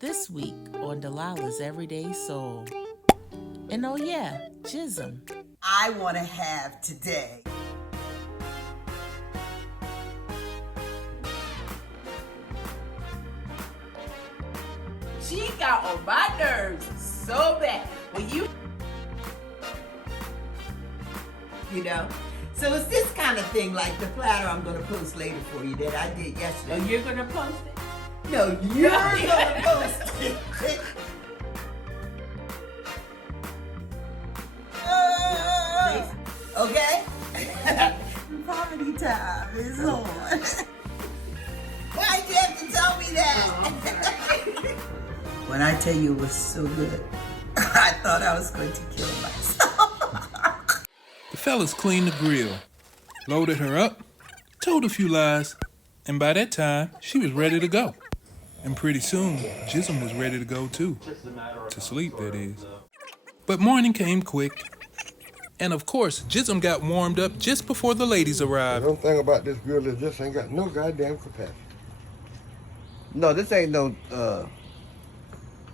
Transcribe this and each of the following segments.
This week on Delilah's Everyday Soul. And oh yeah, Gissum. I want to have today. She got on my nerves so bad. When So it's this kind of thing, like the platter I'm going to post later for you that I did yesterday. Oh, you're gonna post it? No, you're going to post it. Okay? Party time is on. Why'd you have to tell me that? When I tell you it was so good, I thought I was going to kill myself. The fellas cleaned the grill, loaded her up, told a few lies, and by that time, she was ready to go. And pretty soon, Gissum was ready to go too. To sleep, that is. But morning came quick. And of course, Gissum got warmed up just before the ladies arrived. The thing about this grill is this ain't got no goddamn capacity. No, this ain't no,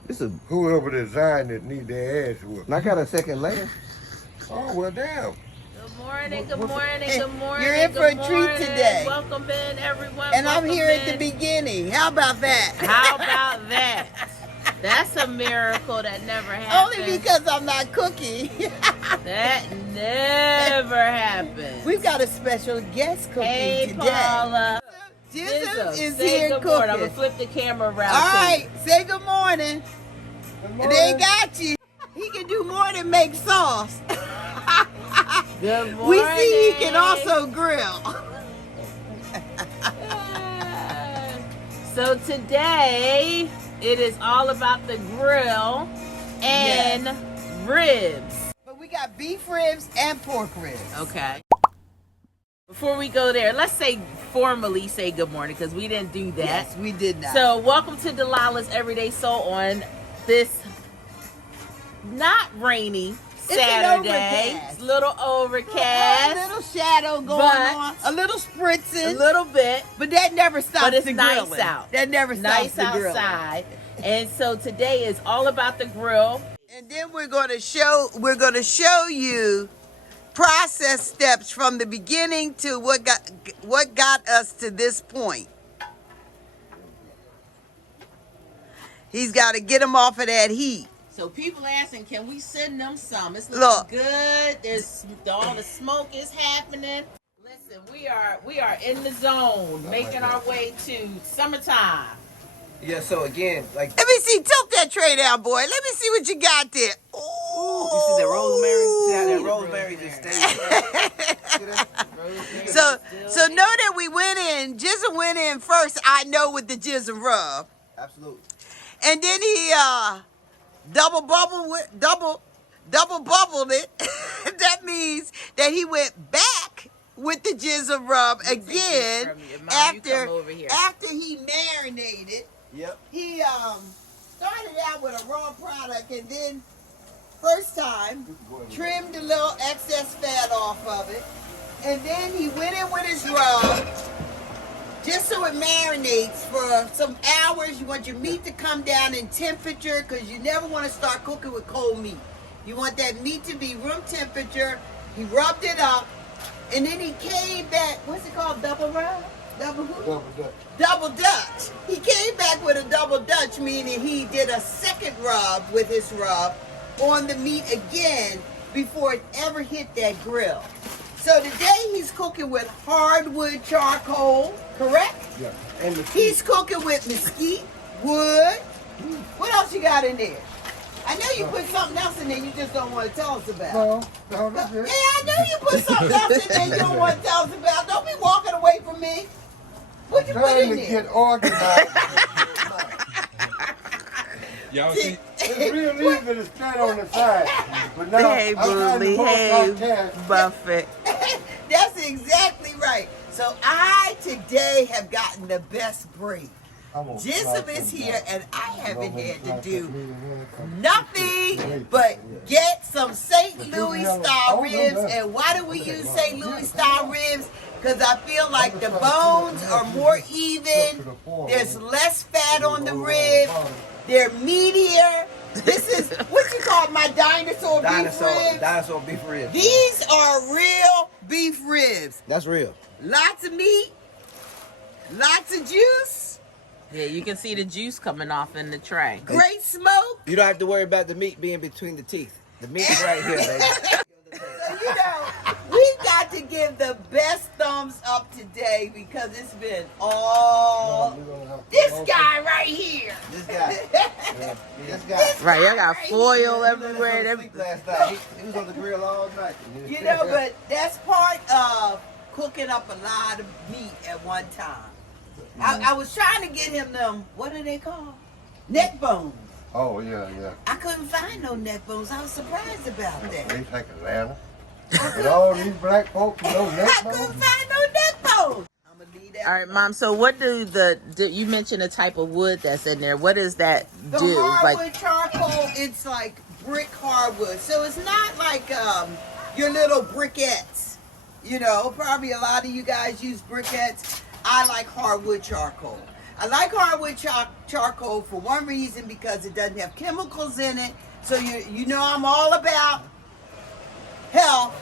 this is, Whoever designed it need their ass whooped. I got a second layer. Oh, well, damn. Good morning, good morning, good morning. You're in for a good treat morning. today. Welcome in, everyone. And I'm Welcome here at the in. beginning. How about that? How about that? That's a miracle that never happened. Only because I'm not cooking. That never happened. We've got a special guest cooking Hey, today. Paula. Gissum is say here good cooking. morning. I'm going to flip the camera around. All to you. right, say good morning. They got you. He can do more than make sauce. Good morning. We see he can also grill. So today, it is all about the grill and ribs. But we got beef ribs and pork ribs. Okay. Before we go there, let's formally say good morning because we didn't do that. Yes, we did not. So welcome to Delilah's Everyday Soul on this not rainy Saturday. overcast. It's a little overcast. A little shadow going But- on. A little spritzing. A little bit. But that never stops But it's the nice grilling. out. That never stops Nice the grilling. outside. And so today is all about the grill. And then we're going to show you process steps from the beginning to what got us to this point. He's got to get them off of that heat. So people asking, can we send them some? It's Look. looking good. There's all the smoke is happening. Listen, we are in the zone, making our way to summertime. Yeah, so again, like, Let me see. Tilt that tray down, boy. Let me see what you got there. Ooh. you see that rosemary? See how that rosemary just stays there? So know that we went in. Gissum went in first. I know with the Gissum rub, Absolutely. and then he double bubbled it. That means that he went back with the Gissum rub again from you. Mom, you come over here. after he marinated. Yep. He started out with a raw product and then first time trimmed a little excess fat off of it, and then he went in with his rub just so it marinates for some hours. You want your meat to come down in temperature because you never want to start cooking with cold meat. You want that meat to be room temperature. He rubbed it up, and then he came back. What's it called? Double rub? Double who? Double Dutch. Double Dutch. He came back with a double Dutch, meaning he did a second rub with his rub on the meat again before it ever hit that grill. So today he's cooking with hardwood charcoal, correct? Yeah. And the He's cooking with mesquite wood. What else you got in there? I know you put something else in there you just don't want to tell us about. No, that's Yeah, it. I know you put something else in there you don't want to tell us about. Don't be walking away from me. What you put Trying in to there? get organized. Y'all see? It's real easy to stand on the side. But now, Hey, I'm trying Bully. to Hey, multitask. Buffett. That's exactly right. So I today have gotten the best break. Gissum is here, and I haven't had to do nothing but get some St. Louis style ribs. And why do we use St. Louis style ribs? Because I feel like the bones are more even. There's less fat on the rib. They're meatier. This is what you call my dinosaur beef ribs. Dinosaur beef ribs. These are real beef ribs. That's real. Lots of meat, lots of juice, Yeah, you can see the juice coming off in the tray. great smoke. You don't have to worry about the meat being between the teeth. The meat is right here, baby. So, you know, we've got to give the best thumbs up today because it's been all this guy right here. This guy. This guy. Right, y'all got foil He was everywhere. on sleep last night. He was on the grill all night. You know, but that's part of cooking up a lot of meat at one time. I was trying to get him them, what are they called? Neck bones. Oh, yeah. I couldn't find no neck bones. I was surprised about that. They take Atlanta. But all these black folks, no neck I couldn't bones. find no neck bones. I'm gonna leave that. All right, Mom. So what do you mentioned a type of wood that's in there? What does that The do? hardwood charcoal, it's like brick hardwood. So it's not like your little briquettes. You know, probably a lot of you guys use briquettes. I like hardwood charcoal. I like hardwood charcoal for one reason, because it doesn't have chemicals in it. So you know I'm all about health.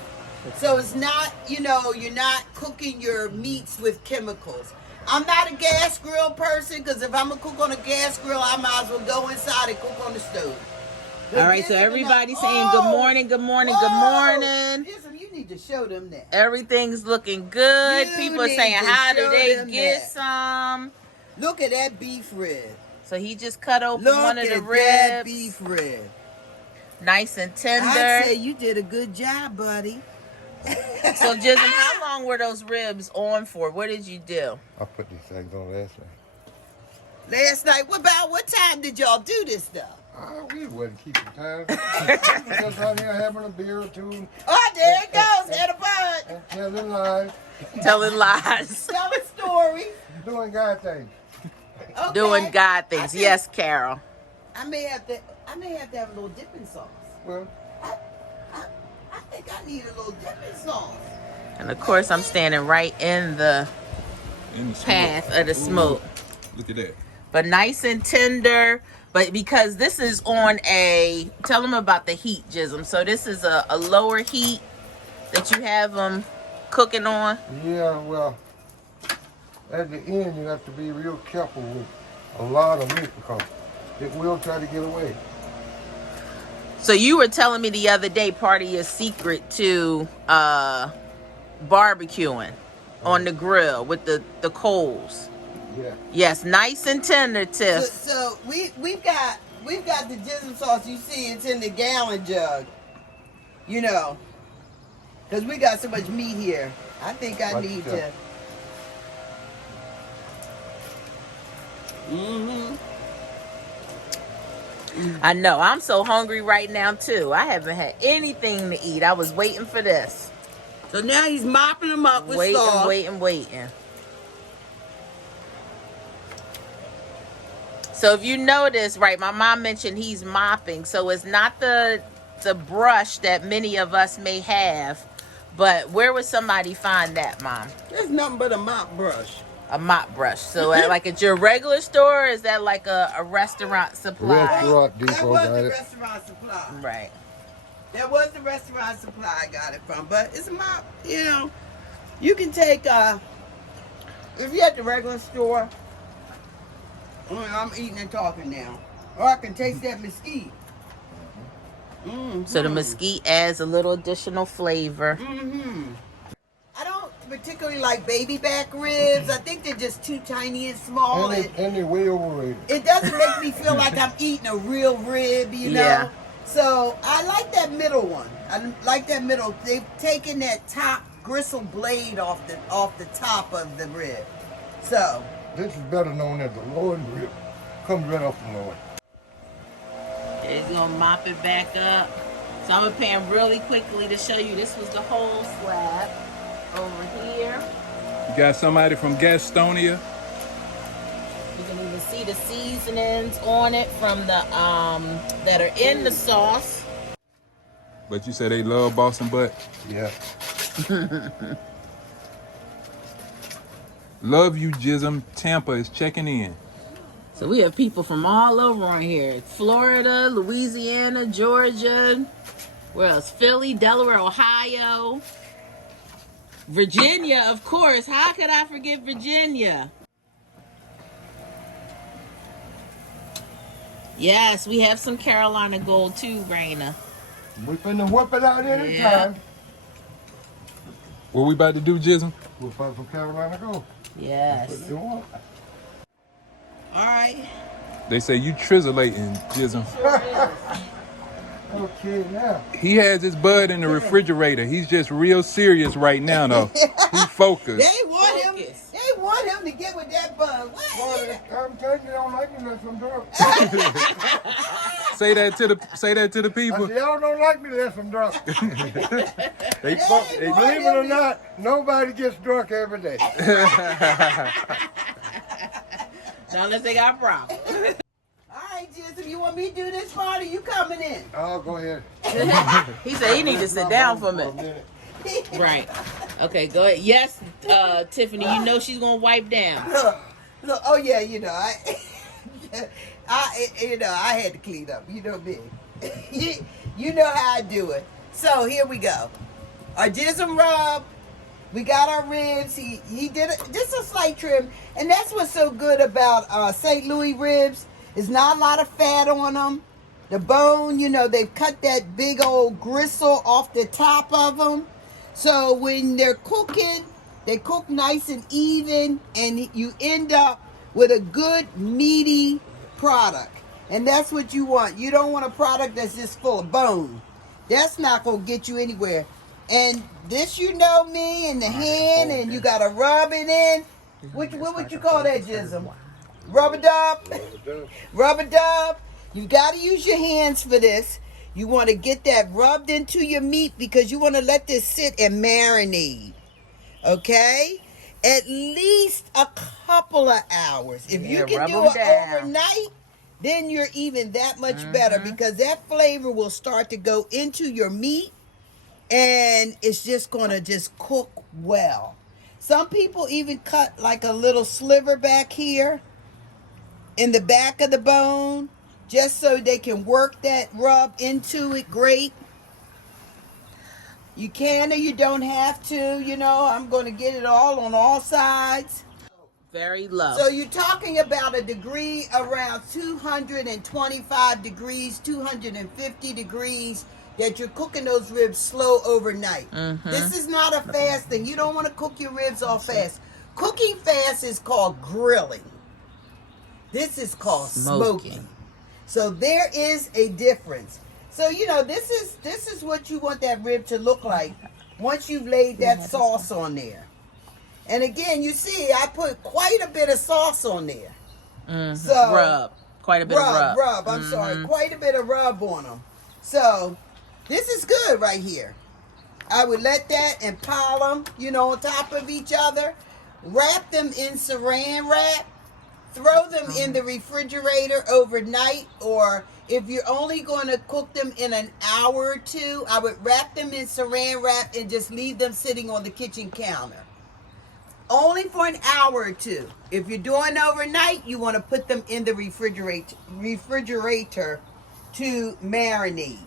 So it's not, you know, you're not cooking your meats with chemicals. I'm not a gas grill person, because if I'm going to cook on a gas grill, I might as well go inside and cook on the stove. All right, so everybody's saying good morning, good morning, good morning. Gissum, you need to show them that. Everything's looking good. You People are need saying, to how show did they them get that. some? Look at that beef rib. So he just cut open Look one of the at that ribs. beef rib. Nice and I'd tender. say you did a good job, buddy. So, Gissum, how long were those ribs on for? What did you do? I put these things on last night. Last night, what time did y'all do this stuff? We wasn't keeping time. We was just out here having a beer or two Oh, there it goes, had a bud. and telling lies, Telling lies. Telling stories. doing guy things. Okay. Doing God I things. think- Yes, Carol. I may have to have a little dipping sauce. Well, I think I need a little dipping sauce. And of course, I'm standing right in the In the smoke. path of the smoke. Look at that. But nice and tender. But because this is on a, tell them about the heat, Gissum. So this is a lower heat that you have them cooking on. yeah, well, at the end you have to be real careful with a lot of meat because it will try to get away. So you were telling me the other day part of your secret to barbecuing on the grill with the coals. Yeah. Yes, nice and tender, Tiff. So we've got the Gissum sauce. You see, it's in the gallon jug. You know, because we got so much meat here. I think I Watch need yourself. to. I know. I'm so hungry right now, too. I haven't had anything to eat. I was waiting for this. So now he's mopping them up with Waiting, sauce. waiting. So if you notice, right, my mom mentioned he's mopping. So it's not the brush that many of us may have. But where would somebody find that, Mom? There's nothing but a mop brush. A mop brush. So like at your regular store, or is that like a restaurant supply? Restaurant That Depot was got the it. restaurant supply. Right. That was the restaurant supply I got it from. But it's a mop, you know. You can take, if you're at the regular store, I'm eating and talking now. Or I can taste that mesquite. So the mesquite adds a little additional flavor. I don't particularly like baby back ribs. I think they're just too tiny and small. And they're way overrated. It doesn't make me feel like I'm eating a real rib, you know? Yeah. So I like that middle one. I like that middle. They've taken that top gristle blade off the top of the rib. So This is better known as the Lord rib. Comes right off the Lord. He's gonna mop it back up. So I'm gonna pan really quickly to show you this was the whole slab over here. You got somebody from Gastonia? You can even see the seasonings on it from the that are in the sauce. But you said they love Boston butt. Yeah. Love you, Gissum. Tampa is checking in. So we have people from all over on here. Florida, Louisiana, Georgia. Where else? Philly, Delaware, Ohio. Virginia, of course. How could I forget Virginia? Yes, we have some Carolina gold too, Raina. We finna whip it out anytime. What we about to do, Gissum? We'll find some Carolina gold. Yes. That's what you want. All right. They say you trisolating, Gissum. Okay, now. He has his bud in the refrigerator. He's just real serious right now, though. He focused. They want him. They want him to get with that bug. Boy, I'm telling you, they don't like me unless I'm drunk. Say that to the I people. said, y'all don't like me unless I'm drunk. They Believe it or not, nobody gets drunk every day. Not unless they got problems. All right, Gissum, you want me to do this part or you coming in? Oh, go ahead. He said he need to sit down for a minute. Right. Okay, go ahead. Yes, Tiffany, you know she's gonna wipe down. Look, oh yeah, you know, I had to clean up. You know me. You know how I do it. So here we go. Our Gissum rub. We got our ribs. He did it. Just a slight trim, and that's what's so good about St. Louis ribs. There's not a lot of fat on them. The bone, you know, they've cut that big old gristle off the top of them. So when they're cooking, they cook nice and even, and you end up with a good meaty product. And that's what you want. You don't want a product that's just full of bone. That's not going to get you anywhere. And this, you know me, in the hand, and you got to rub it in. What would you call that, Gissum? Rub-a-dub? Rub-a-dub. You got to use your hands for this. You want to get that rubbed into your meat because you want to let this sit and marinate. Okay? At least a couple of hours. If you can do it overnight, then you're even that much better because that flavor will start to go into your meat and it's just going to just cook well. Some people even cut like a little sliver back here in the back of the bone just so they can work that rub into it great. You can or you don't have to, you know. I'm going to get it all on all sides. Very low. So you're talking about a degree around 225 degrees, 250 degrees that you're cooking those ribs slow overnight. This is not a fast thing. You don't want to cook your ribs all fast. Cooking fast is called grilling. This is called smoking. So there is a difference. So, you know, this is what you want that rib to look like once you've laid that sauce on there. And again, you see, I put quite a bit of sauce on there. So rub. Quite a bit of rub. Rub, I'm sorry. Quite a bit of rub on them. So this is good right here. I would let that and pile them, you know, on top of each other. Wrap them in saran wrap. Throw them in the refrigerator overnight, or if you're only going to cook them in an hour or two, I would wrap them in saran wrap and just leave them sitting on the kitchen counter. Only for an hour or two. If you're doing overnight, you want to put them in the refrigerator to marinate.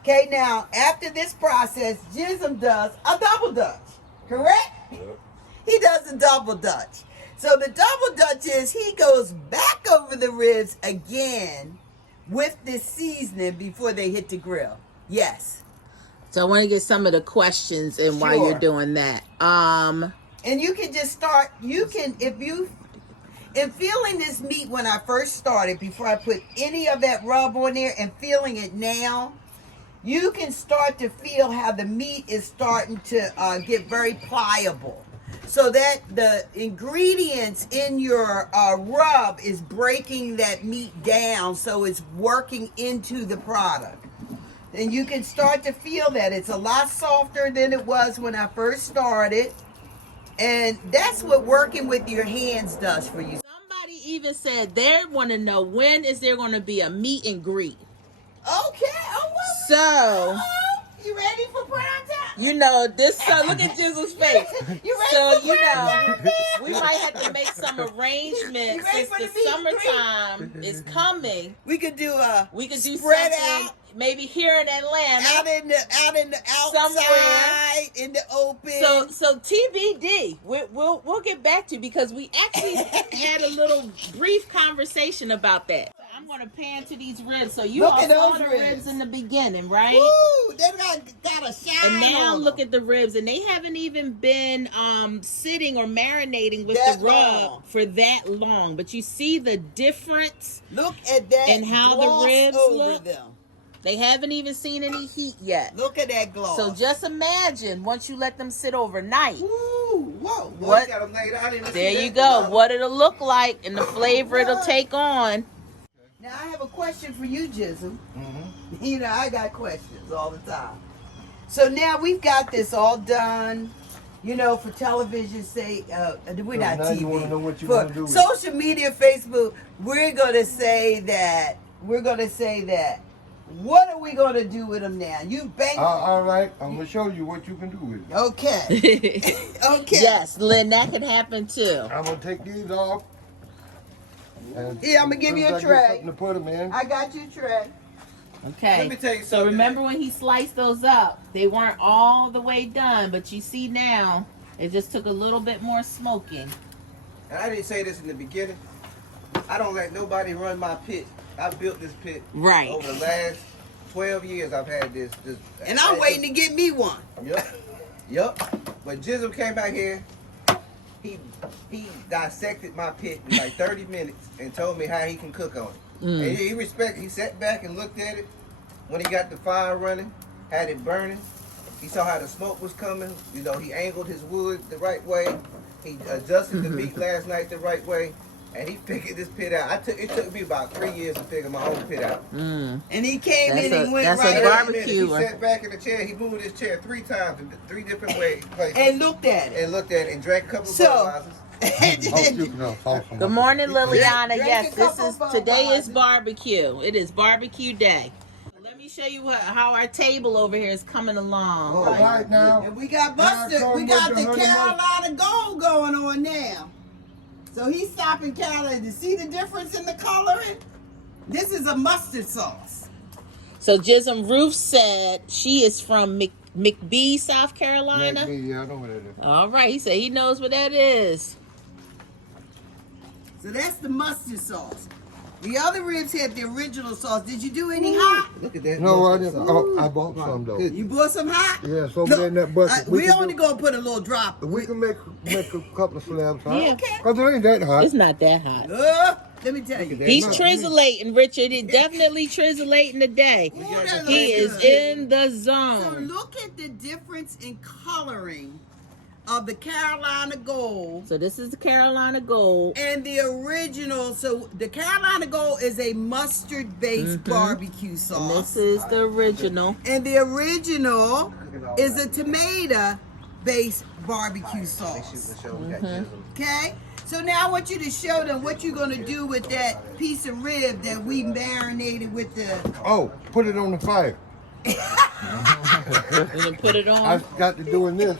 Okay, now, after this process, Gissum does a double Dutch, correct? Yep. He does a double Dutch. So the double Dutch is he goes back over the ribs again with this seasoning before they hit the grill. Yes. So I want to get some of the questions and why you're doing that. And you can just start, you can, if you, in feeling this meat when I first started, before I put any of that rub on there and feeling it now, you can start to feel how the meat is starting to get very pliable. So that the ingredients in your rub is breaking that meat down so it's working into the product. And you can start to feel that. It's a lot softer than it was when I first started. And that's what working with your hands does for you. Somebody even said they want to know when is there going to be a meet and greet. Okay. Oh, well, So, you ready for prime time? You know, this, so look at Jizzle's face. You ready So, for you know, Christmas? we might have to make some arrangements ready since for the the meet and greet? summertime is coming. We could do We could do spread something out. maybe here in Atlanta. Out in the outside, Somewhere. in the open. So TBD. We'll get back to you because we actually had a little brief conversation about that. So I'm gonna pan to these ribs. So you Look all at saw those the ribs. ribs in the beginning, right? Woo, they got a shine. And now on look them. at the ribs, and they haven't even been sitting or marinating with That the rub long. for that long. But you see the difference. Look at that And how the gloss ribs over look. them. They haven't even seen any heat yet. Look at that gloss. So just imagine once you let them sit overnight. Woo, whoa. What? Got 'em laid out. I didn't There see you that. go. What it'll look like and the flavor it'll take on. Now I have a question for you, Gissum. Mm-hmm. You know, I got questions all the time. So now we've got this all done, you know, for television, say, we're not now TV. you wanna know what you for wanna do with it. social media, Facebook, we're going to say that, what are we going to do with them now? You bank. All right, I'm gonna show you what you can do with it. Okay. Okay. Yes, Lynn, that could happen too. I'm gonna take these off. And Here, I'm gonna give you a as soon as I get tray. something to put them in. I got you, Trey. Okay. Let me tell you So something. remember when he sliced those up, they weren't all the way done, but you see now, it just took a little bit more smoking. And I didn't say this in the beginning. I don't let nobody run my pit. I built this pit Right. over the last 12 years. I've had this. And I'm waiting to get me one. Yep. When Gissum came out here, he dissected my pit in like 30 minutes and told me how he can cook on it. And he sat back and looked at it when he got the fire running, had it burning. He saw how the smoke was coming. You know, he angled his wood the right way. He adjusted the meat last night the right way. And he figured this pit out. It took me about 3 years to figure my own pit out. And he came That's in a- and went that's a right barbecue. in He one. sat back in the chair. He moved his chair 3 times in 3 different ways. and looked at it. And looked at it and drank a couple of So- Budweisers. Oh, you can toss them. Good morning, Liliana. Drink Yes, a this couple is of today is Budweisers. barbecue. It is barbecue day. Let me show you how our table over here is coming along. All right now. And we got Now mustard. come We with got the the honey Carolina Gold going on now. So he's stopping Carolina. To see the difference in the coloring? This is a mustard sauce. So Gissum Ruth said she is from McBee, South Carolina. Yeah, I know what it is. All right, he said he knows what that is. So that's the mustard sauce. The other ribs had the original sauce. Did you do any hot? Look at that. No, I mustard didn't. sauce. Oh, I bought some though. You bought some hot? Yeah, it's over there in that bucket. We can only do- gonna put a little drop. We can make a couple of slabs hot. Yeah. Okay. Cause it ain't that hot. It's not that hot. Let me tell you. He's not- trizolating, Richard. He's definitely trizolating today. Ooh, that He looks is good. in the So zone. look at the difference in coloring of the Carolina Gold So this is the Carolina Gold. and the original. So the Carolina Gold is a mustard-based barbecue And sauce, this is the original. and the original is a tomato-based barbecue sauce. Okay. So now I want you to show them what you're gonna do with that piece of rib that we marinated with the. Oh, put it on the fire. And then put it I on. got to doing this.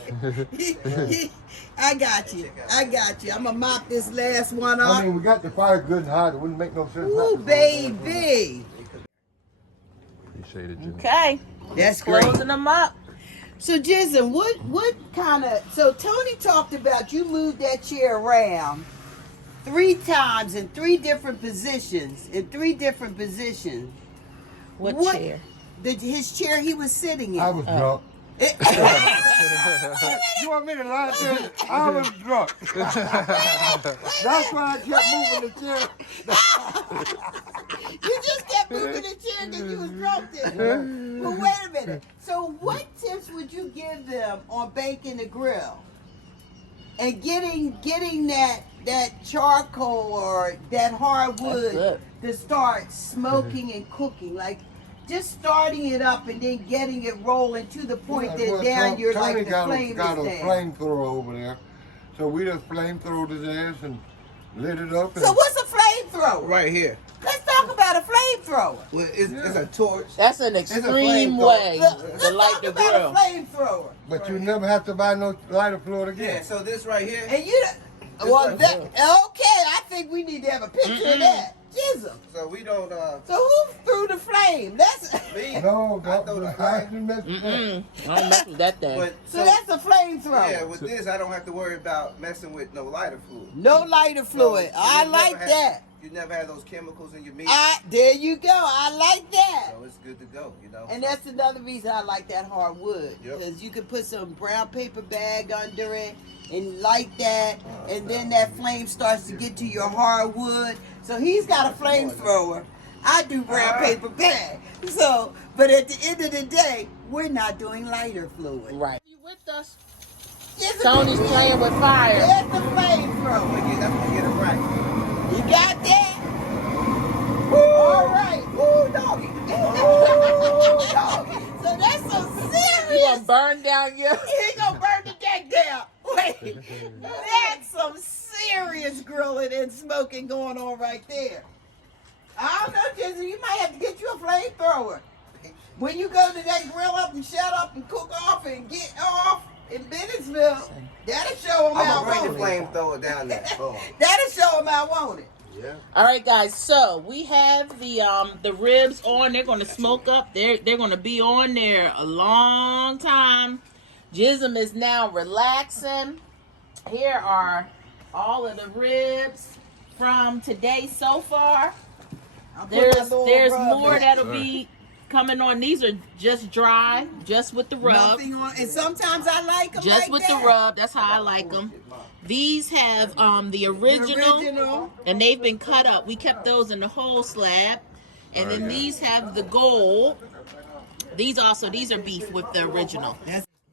I got you. I'm gonna mop this last one I off. mean, we got the fire good and hot. It wouldn't make no sense. not Ooh, to- baby. Okay. That's great. Closing them up. So, Gissum, what kind of... So, Tony talked about you moved that chair around 3 times in 3 different positions. What chair? His chair he was sitting in. I was drunk. You want me to lie to you? I was drunk. That's why I kept moving the chair. You just kept moving the chair because you was drunk then. Well, wait a minute. So what tips would you give them on baking the grill? And getting that charcoal or that hardwood to start smoking and cooking. Like just starting it up and then getting it rolling to the point that down you're Tony like the flame got a is down. flamethrower over there. So we just flamethrowed his ass and lit it up. And So what's a flamethrower? Right here. Let's talk about a flamethrower. flamethrower. Well, it's a torch. That's an a extreme flamethrower. way Look, to light the talk grill. about a flamethrower. But you never have to buy no lighter fluid Yeah, again. so this right here. And you, well, right that, okay, I think we need to have a picture of that. Gissum. So we don't. So who threw the flame? That's Me. No, I throw the fire. you mess with that. I don't mess with that thing. But so that's a flamethrower. yeah, with this I don't have to worry about messing with no lighter fluid. No lighter fluid. So I you like never that. You never have those chemicals in your meat. There you go. I like that. So it's good to go, you know. And that's another reason I like that hardwood. Yep. Because you can put some brown paper bag under it and light that. And then that flame starts to get to your hardwood. So he's got a flamethrower. I do brown paper bag. So, but at the end of the day, we're not doing lighter fluid. Right. You with us? Yes, Tony's playing with fire. There's the flamethrower. That's gonna get it right. You got that? All right. Woo, doggy. Woo, doggy. So that's so serious. You gonna burn down your... He gonna burn the deck down. Wait, that's some serious grilling and smoking going on right there. I don't know, Jizzy, you might have to get you a flamethrower. When you go to that grill up and shut up and cook off and get off in Bennettsville, that'll show them I'm how gonna I bring the want it. flamethrower down there. Oh. That'll show them how I want it. Yeah. All right, guys. So we have the ribs on. They're gonna smoke up. They're gonna be on there a long time. Gissum is now relaxing. Here are all of the ribs from today so far. I'll put my little There's rub more in. that'll be coming on. These are just dry, just with the rub. Nothing on, and sometimes I like them Just like with that. the rub. That's how I like them. These have the original, and they've been cut up. We kept those in the whole slab. And then these have the gold. These are beef with the original.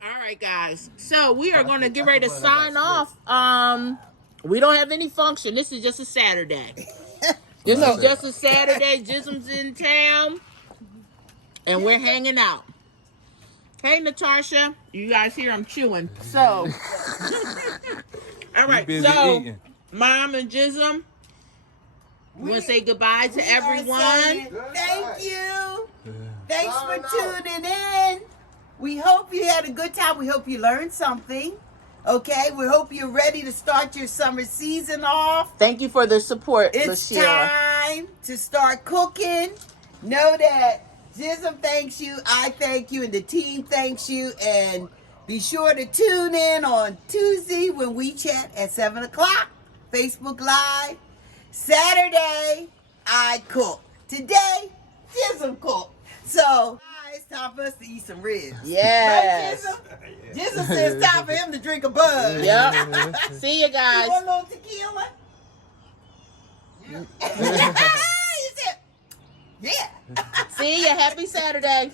All right, guys. So we are going to get ready to sign off. We don't have any function. This is just a Saturday. This is just a Saturday. Gissum's in town. And we're hanging out. Hey, Natasha. You guys hear I'm chewing. So, all right. busy So, eating. Mom and Gissum, we want to say goodbye to everyone. Thank you. Thanks for tuning in. We hope you had a good time. We hope you learned something. Okay, we hope you're ready to start your summer season off. Thank you for the support, It's Lashira. time to start cooking. Know that Gissum thanks you, I thank you, and the team thanks you. And be sure to tune in on Tuesday when we chat at 7 o'clock. Facebook Live. Saturday, I cook. Today, Gissum cook. So, it's time for us to eat some ribs. Yes. Right, Gissum? Gissum says it's time for him to drink a buzz. Yep. See you You guys. want a little tequila? You said, yeah. See you. Happy Saturday.